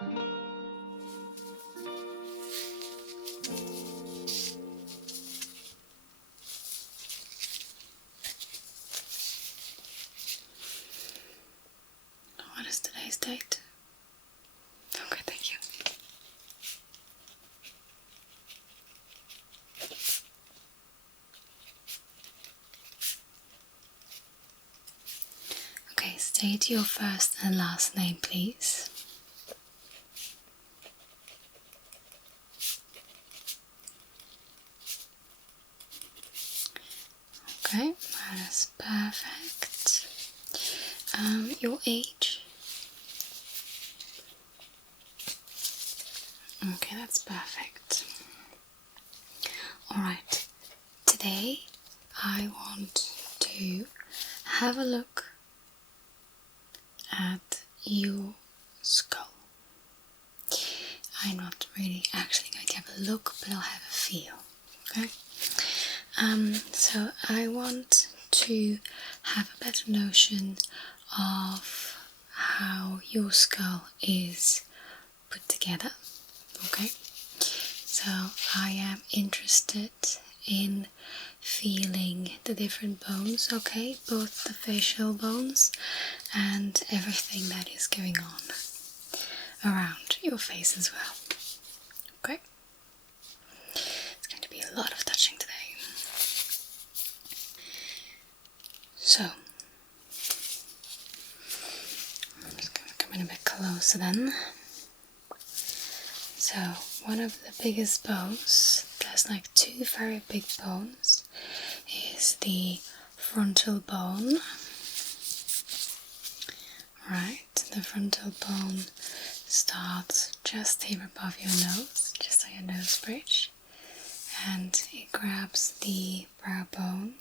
What is today's date? Okay, thank you. Okay, state your first and last name, please. Okay, that is perfect. Your age? Okay, that's perfect. Alright, today I want to have a look at your skull. I'm not really actually going to have a look, but I'll have a feel, okay? So I want to have a better notion of how your skull is put together, okay? So I am interested in feeling the different bones, okay? Both the facial bones and everything that is going on around your face as well, okay? It's going to be a lot of touching today. So, I'm just going to come in a bit closer then. So, one of the biggest bones, there's like two very big bones, is the frontal bone. Right, the frontal bone starts just here above your nose, just on your nose bridge, and it grabs the brow bone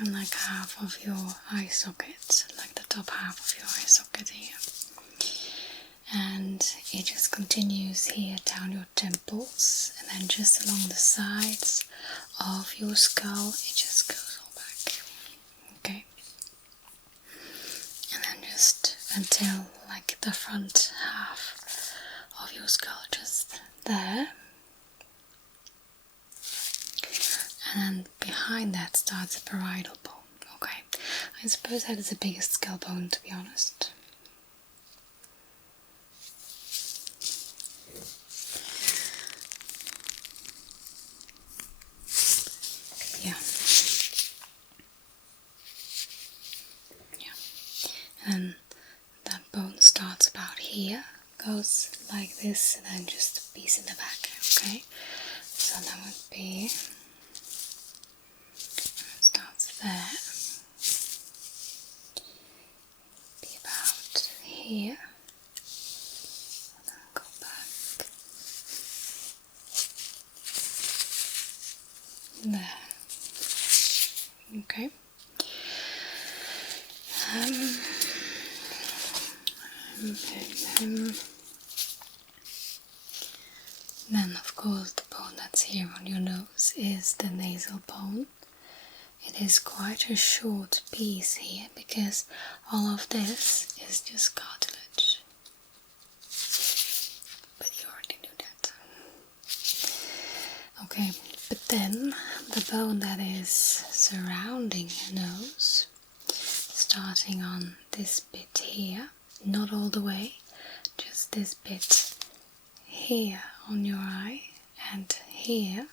and like half of your eye socket, like the top half of your eye socket here. And it just continues here down your temples, and then just along the sides of your skull, it just goes all back. Okay? And then just until like the front half of your skull, just there. And then behind that starts a parietal bone. Okay, I suppose that is the biggest skull bone, to be honest. Yeah. And that bone starts about here, goes like this, and then just a piece in the back. Okay, so that would be. Starts there, be about here, and then go back there. Okay. Then, of course, the bone that's here on your nose is the nasal bone. It is quite a short piece here because all of this is just cartilage. But you already knew that. Okay, but then the bone that is surrounding your nose, starting on this bit here, not all the way, just this bit here on your eye and here,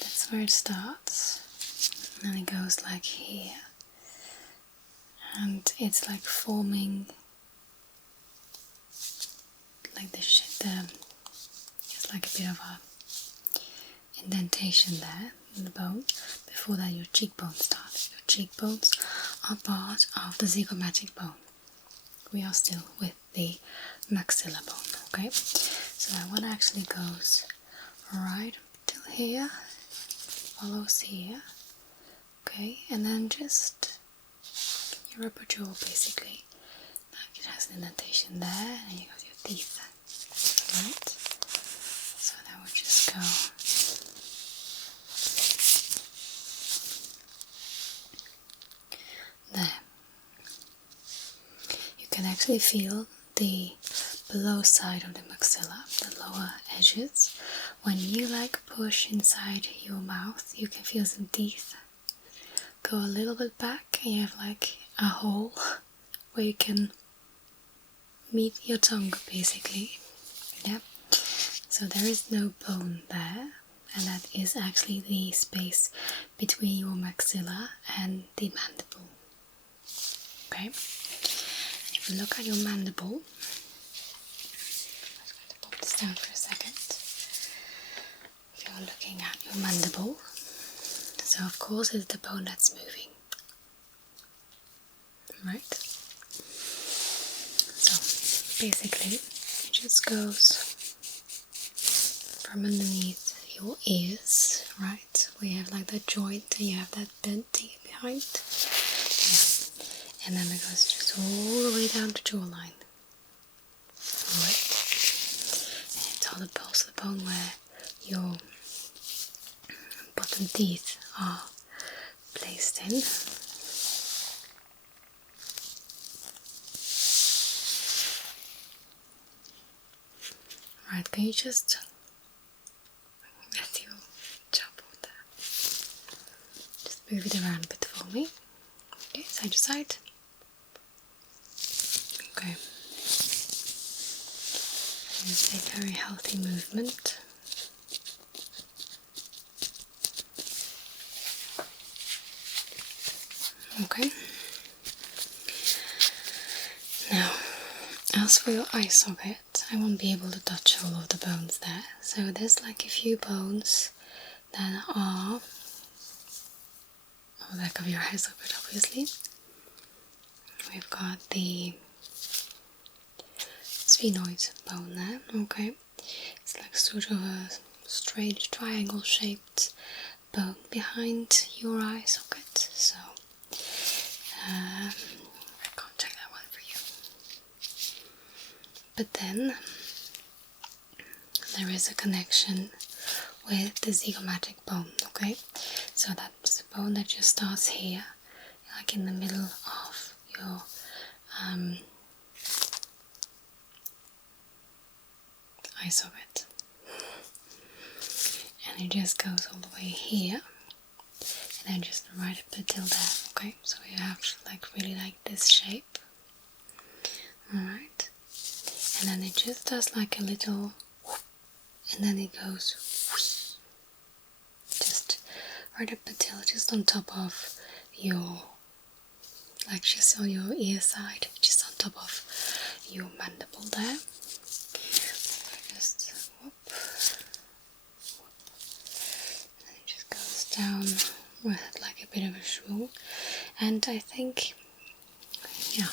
that's where it starts. And it goes like here, and it's like forming like it's like a bit of a indentation there in the bone. Before that, your cheekbone starts. Your cheekbones are part of the zygomatic bone. We are still with the maxilla bone, okay? So that one actually goes right till here, follows here. Okay, and then just your upper jaw basically, like it has an indentation there, and you got your teeth, right? So that would just go there. You can actually feel the below side of the maxilla, the lower edges. When you like push inside your mouth, you can feel some teeth go a little bit back, and you have like a hole where you can meet your tongue, basically. Yeah. So there is no bone there, and that is actually the space between your maxilla and the mandible. Okay. And if you look at your mandible, I'm just going to pop this down for a second. If you're looking at your mandible, so of course it's the bone that's moving, right? So basically it just goes from underneath your ears, right? Where you have like that joint and you have that bent here behind. Yeah. And then it goes just all the way down the jawline. Alright. And it's also the bone where your bottom teeth are placed in. Right, can you just let your jaw there? Just move it around a bit for me. Okay, side to side. Okay. It's a very healthy movement. Okay. Now, as for your eye socket, I won't be able to touch all of the bones there. So there's like a few bones that are on the back of your eye socket, obviously. We've got the sphenoid bone there, okay. It's like sort of a straight triangle-shaped bone behind your eye socket. So I can't check that one for you. But then there is a connection with the zygomatic bone, okay? So that's the bone that just starts here, like in the middle of your eye socket. And it just goes all the way here, and then just right up until there, okay? So you have like really like this shape. Alright. And then it just does like a little whoop, and then it goes whoosh, just right up until just on top of your, like just on your ear side, just on top of your mandible there. Just whoop, whoop. And then it just goes down with like a bit of a swoop. And I think, yeah,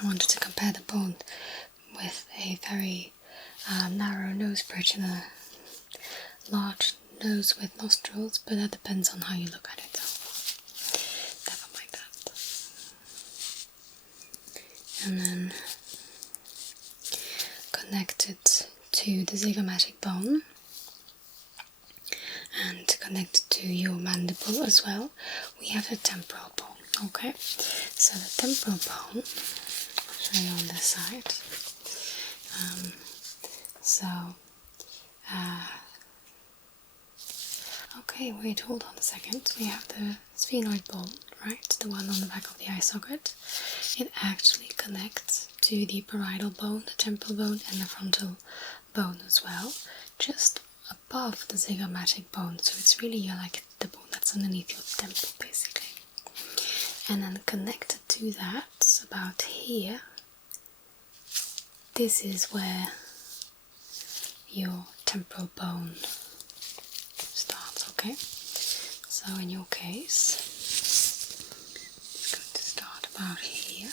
I wanted to compare the bone with a very narrow nose bridge and a large nose with nostrils, but that depends on how you look at it though. Never mind that. And then connected to the zygomatic bone and connected to your mandible as well, we have the temporal bone, okay? So the temporal bone, I'll show you on this side. Okay, wait, hold on a second. We have the sphenoid bone, right? The one on the back of the eye socket. It actually connects to the parietal bone, the temporal bone, and the frontal bone as well, just above the zygomatic bone. So it's really like the bone that's underneath your temple, basically. And then connected to that, about here, this is where your temporal bone starts, okay? So in your case, it's going to start about here.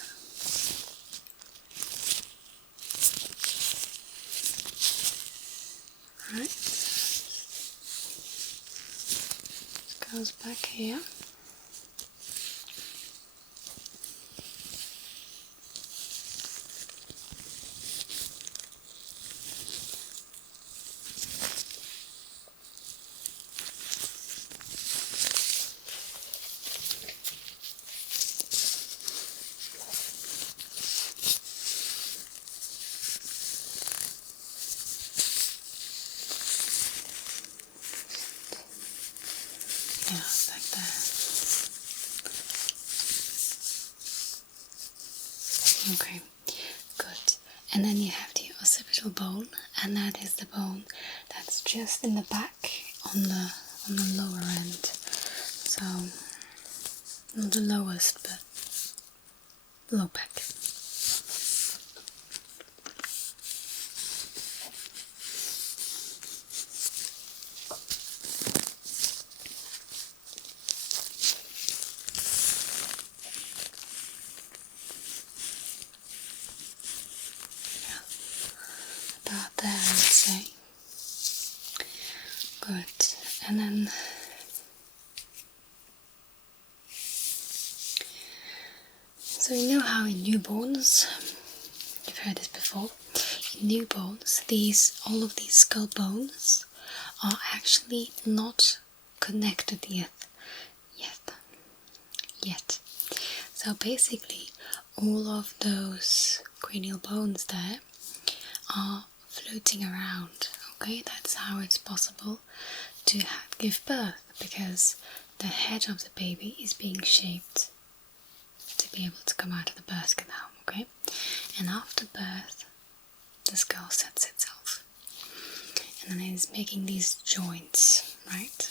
Right. It goes back here. Okay, good. And then you have the occipital bone, and that is the bone that's just in the back on the lower end. So not the lowest, but low back. About there, I would say. Good. And then so you know how in newborns, you've heard this before, in newborns, all of these skull bones are actually not connected yet. So basically, all of those cranial bones there are floating around. Okay, that's how it's possible to give birth, because the head of the baby is being shaped to be able to come out of the birth canal. Okay, and after birth, the skull sets itself, and then it's making these joints, right?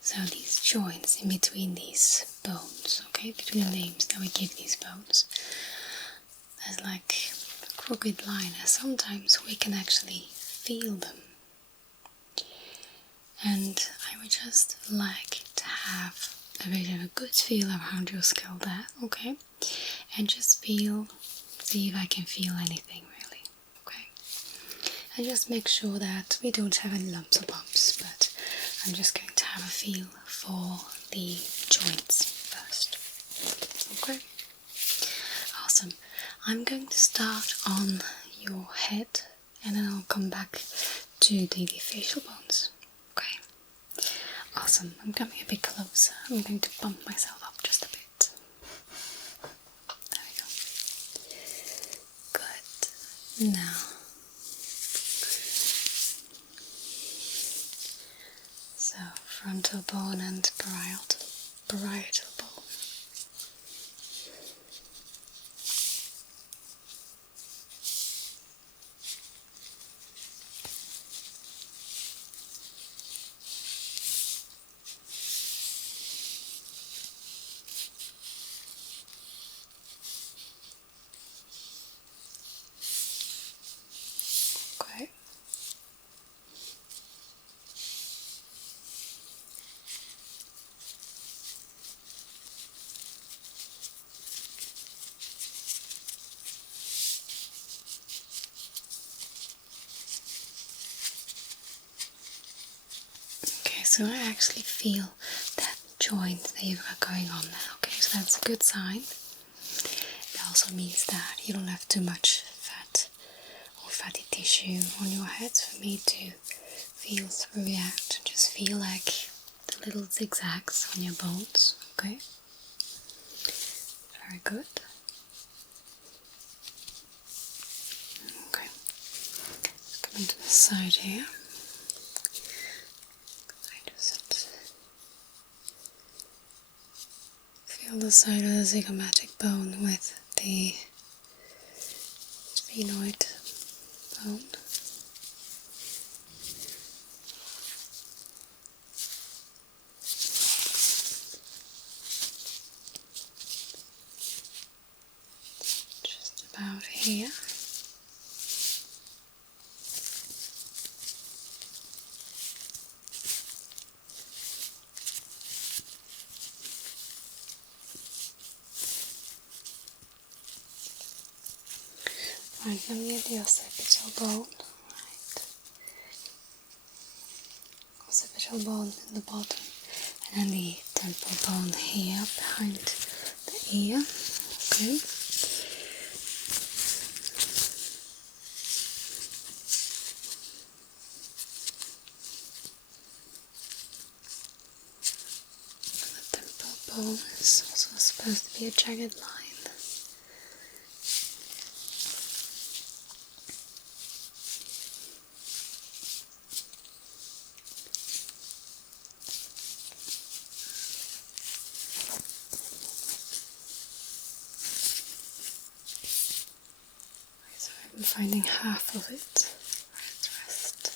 So these joints in between these bones, okay, between the names that we give these bones, there's like a crooked line, and sometimes we can actually feel them. And I would just like to have a bit of a good feel around your skull there, okay? And just see if I can feel anything really, okay? And just make sure that we don't have any lumps or bumps, but I'm just going to have a feel for the joints first. Okay? Awesome. I'm going to start on your head, and then I'll come back to the facial bones. Okay? Awesome. I'm coming a bit closer. I'm going to bump myself up just a bit. There we go. Good. Now, so frontal bone and parietal bone. Okay. Okay, so I actually feel that joint that you've got going on now. Okay, so that's a good sign. It also means that you don't have too much fat or fatty tissue on your head for me to feel through yet. Just feel like the little zigzags on your bones, okay? Very good. Okay, coming to the side here. I just feel the side of the zygomatic bone with the sphenoid bone. Just about here. Right, let me get the occipital bone. Right. Occipital bone in the bottom, and then the temple bone here behind the ear. Okay. The temple bone is also supposed to be a jagged line. I'm finding half of it at rest.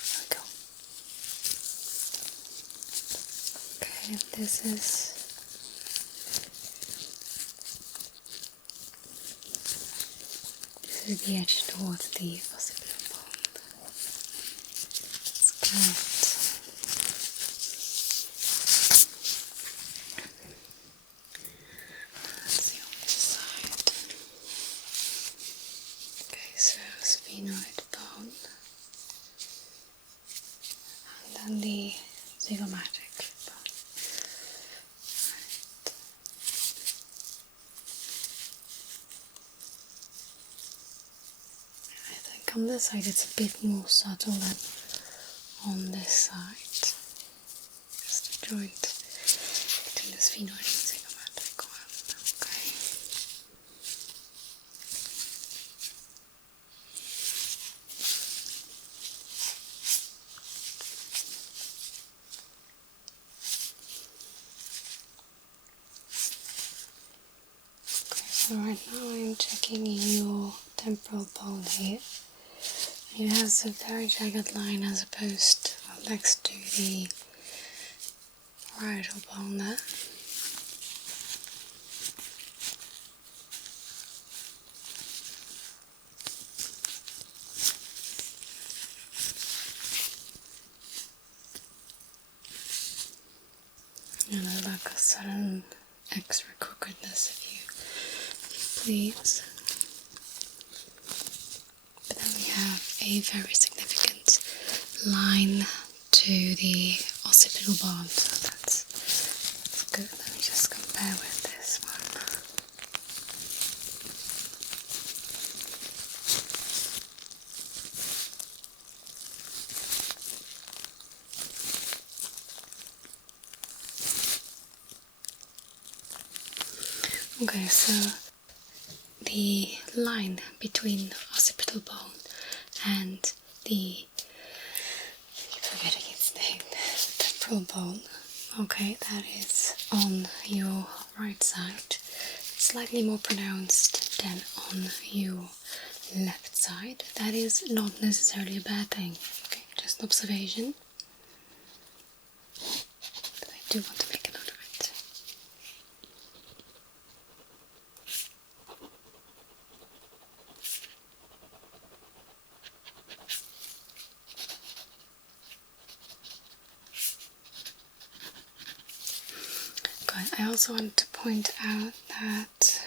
There we go. Okay, this is the edge towards the occipital bone. That's great. That's the other side. Okay, so sphenoid bone, and then the zygomatic bone. Right. I think on this side it's a bit more subtle than on this side. Just the joint between the sphenoid and zygomatic one. Okay. Okay, so right now I'm checking your temporal bone here. It has a very jagged line as opposed next to the parietal bone there. And I like a sudden extra crookedness if you please. But then we have a very significant line to the occipital bone, so that's good. Let me just compare with this one. Okay, so the line between the occipital bone and the, I keep forgetting its name, temporal bone, okay, that is on your right side, slightly more pronounced than on your left side. That is not necessarily a bad thing, okay, just an observation, but I do want to make a note of it. I also want to point out that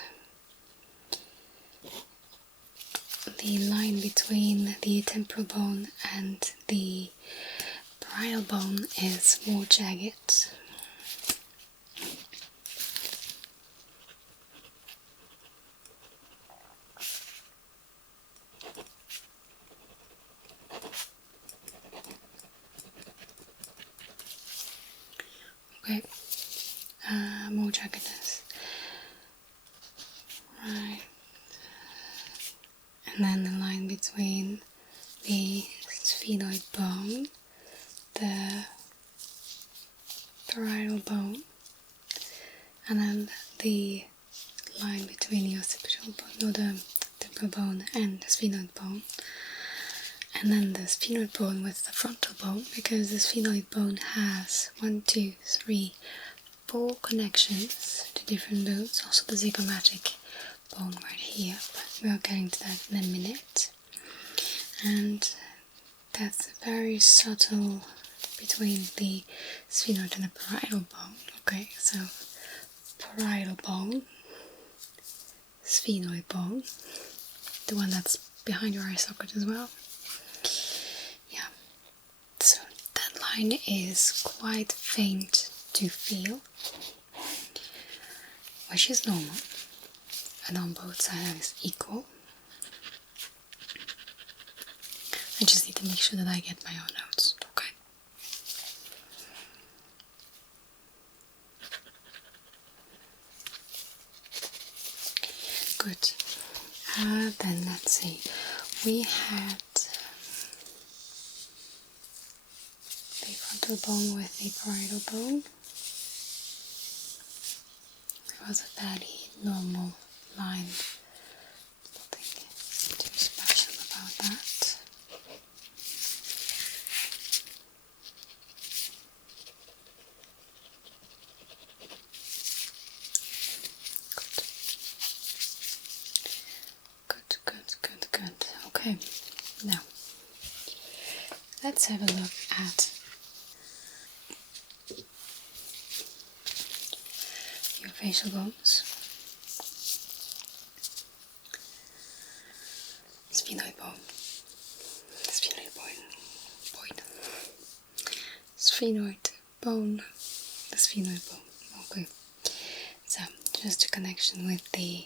the line between the temporal bone and the parietal bone is more jagged. Okay, more jaggedness. Right. And then the line between the sphenoid bone, the parietal bone, and then the line between the occipital bone, or the temporal bone, and the sphenoid bone. And then the sphenoid bone with the frontal bone, because the sphenoid bone has 1, 2, 3, 4 connections to different bones, also the zygomatic bone right here, but we are getting to that in a minute. And that's very subtle between the sphenoid and the parietal bone. Okay, so parietal bone, sphenoid bone, the one that's behind your eye socket as well. Yeah, so that line is quite faint to feel, which is normal, and on both sides equal. I just need to make sure that I get my own notes, okay? Good. Then let's see. We had the frontal bone with the parietal bone. So was a fairly normal line. Nothing too special about that. Good. Okay, now let's have a look at your facial bones. Sphenoid bone. Sphenoid bone. The sphenoid bone. Okay. So just a connection with the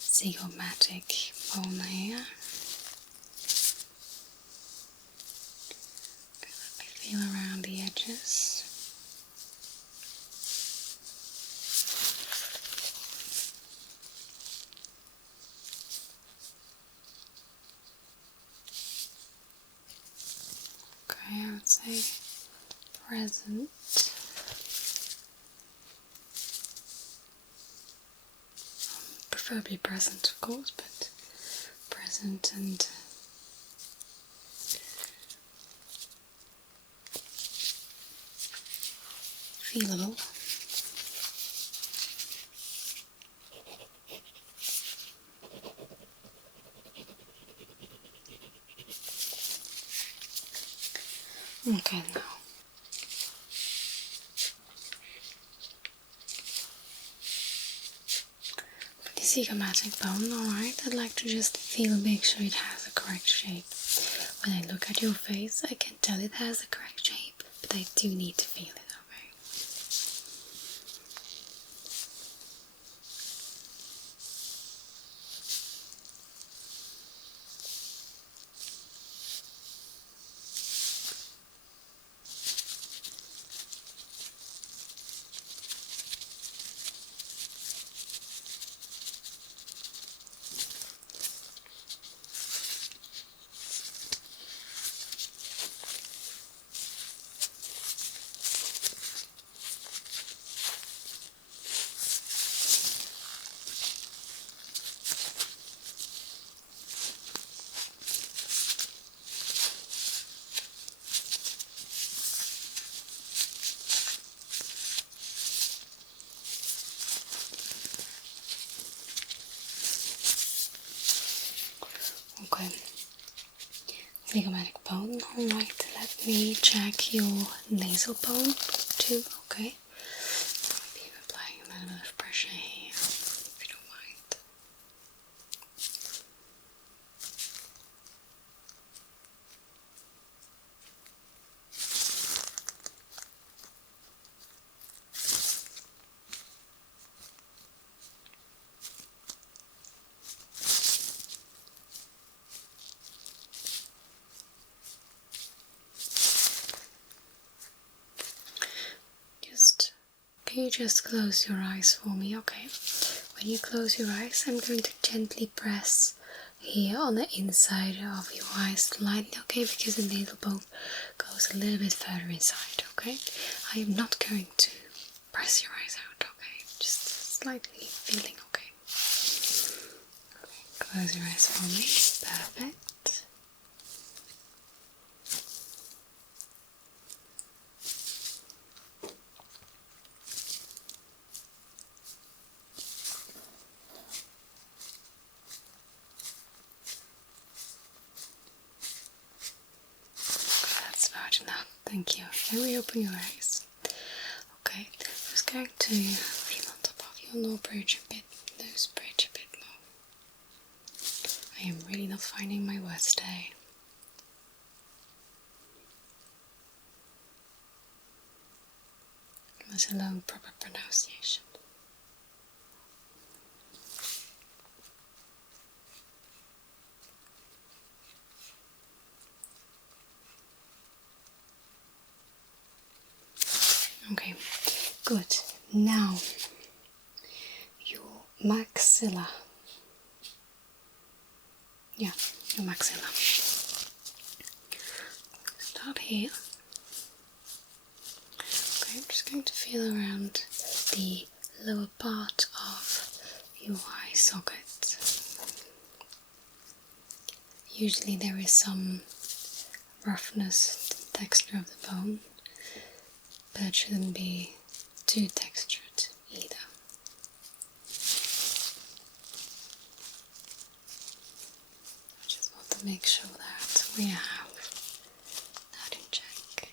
zygomatic bone here. Okay, let me feel around the edges. Okay, I would say present. Preferably present, of course, but present and feelable. Okay, now for the zygomatic bone, alright, I'd like to just make sure it has the correct shape. When I look at your face, I can tell it has the correct shape, but I do need to feel it, okay? Okay, zygomatic bone, alright, let me check your nasal bone too, okay? Maybe applying a little bit of pressure here, if you don't mind. Can you just close your eyes for me, okay? When you close your eyes, I'm going to gently press here on the inside of your eyes slightly, okay? Because the nasal bone goes a little bit further inside, okay? I am not going to press your eyes out, okay? Just slightly feeling, okay? Okay, close your eyes for me. Perfect. Enough. Thank you. Can we open your eyes? Okay, I'm just going to feel on top of your nose bridge a bit more. I am really not finding my words today. Let alone proper pronunciation. Okay, good. Now, your maxilla. Yeah, your maxilla. Start here. Okay, I'm just going to feel around the lower part of Usually there is some roughness to the texture of the bone, but it shouldn't be too textured either. I just want to make sure that we have that in check.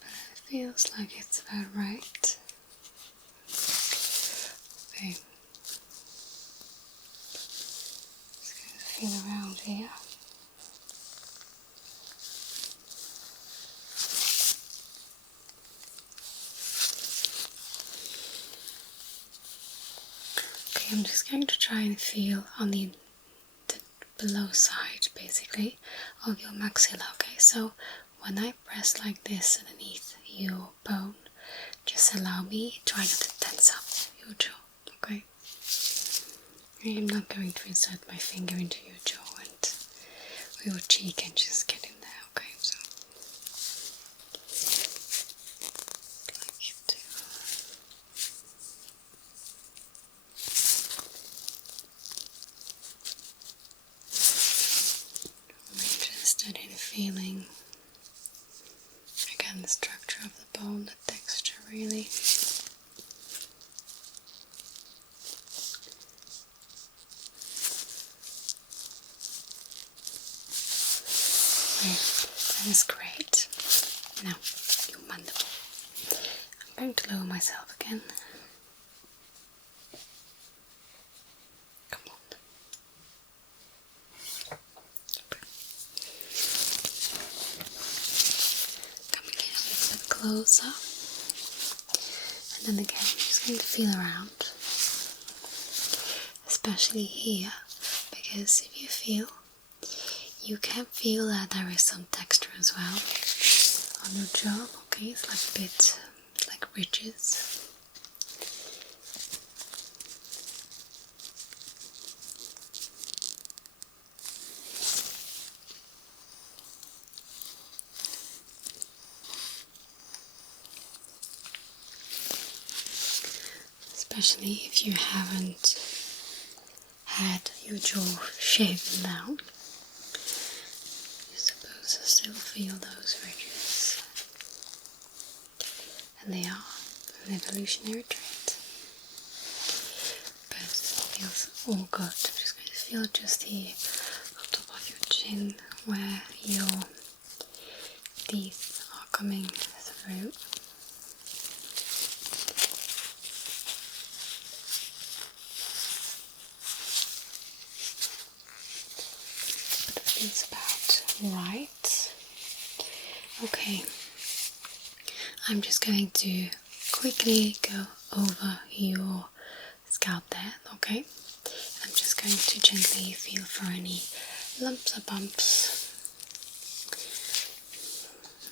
But it feels like it's about right. Okay. Just going to feel around here. Okay, I'm just going to try and feel on the below side, basically, of your maxilla. Okay, so when I press like this underneath your bone, just allow me, try not to tense up your jaw, okay? I am not going to insert my finger into your jaw and your cheek and just get in there, okay? So, like you do. I'm interested in feeling, again, the structure of the bone, the texture really. That is great. Now, your mandible. I'm going to lower myself again. Come on. Coming in a little bit closer. And then again, I'm just going to feel around. Especially here, because if you feel, you can feel that there is some texture as well on your jaw, okay? It's like a bit like ridges. Especially if you haven't had your jaw shaven down. You're supposed to still feel those ridges. And they are an evolutionary trait. But it feels all good. I'm just going to feel just here on top of your chin where your teeth are coming through. It's about right. Okay, I'm just going to quickly go over your scalp there, okay? I'm just going to gently feel for any lumps or bumps.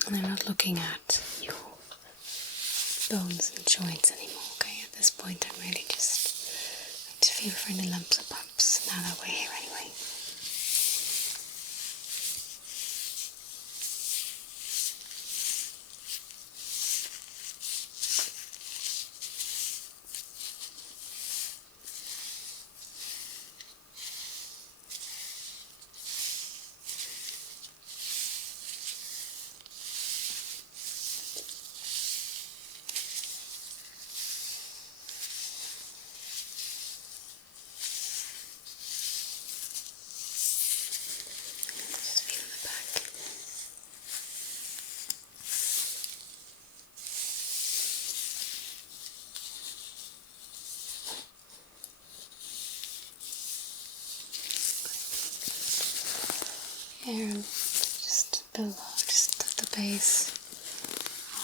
And I'm not looking at your bones and joints anymore, okay? At this point I'm really just going to feel for any lumps or bumps now that we're here anyway. Here, just below, just at the base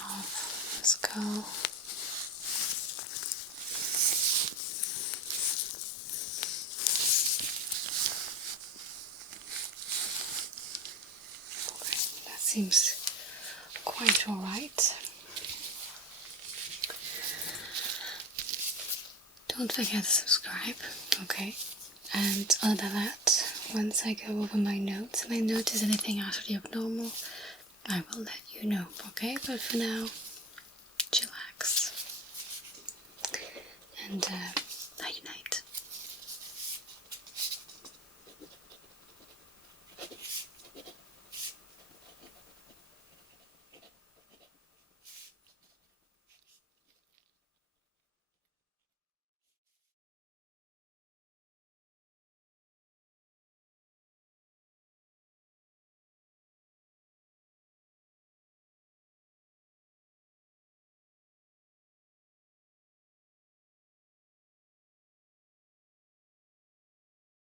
of the skull. Okay, that seems quite alright. Don't forget to subscribe, okay? And other than that, once I go over my notes and I notice anything out of the abnormal, I will let you know, okay? But for now, chillax. relax. And night night.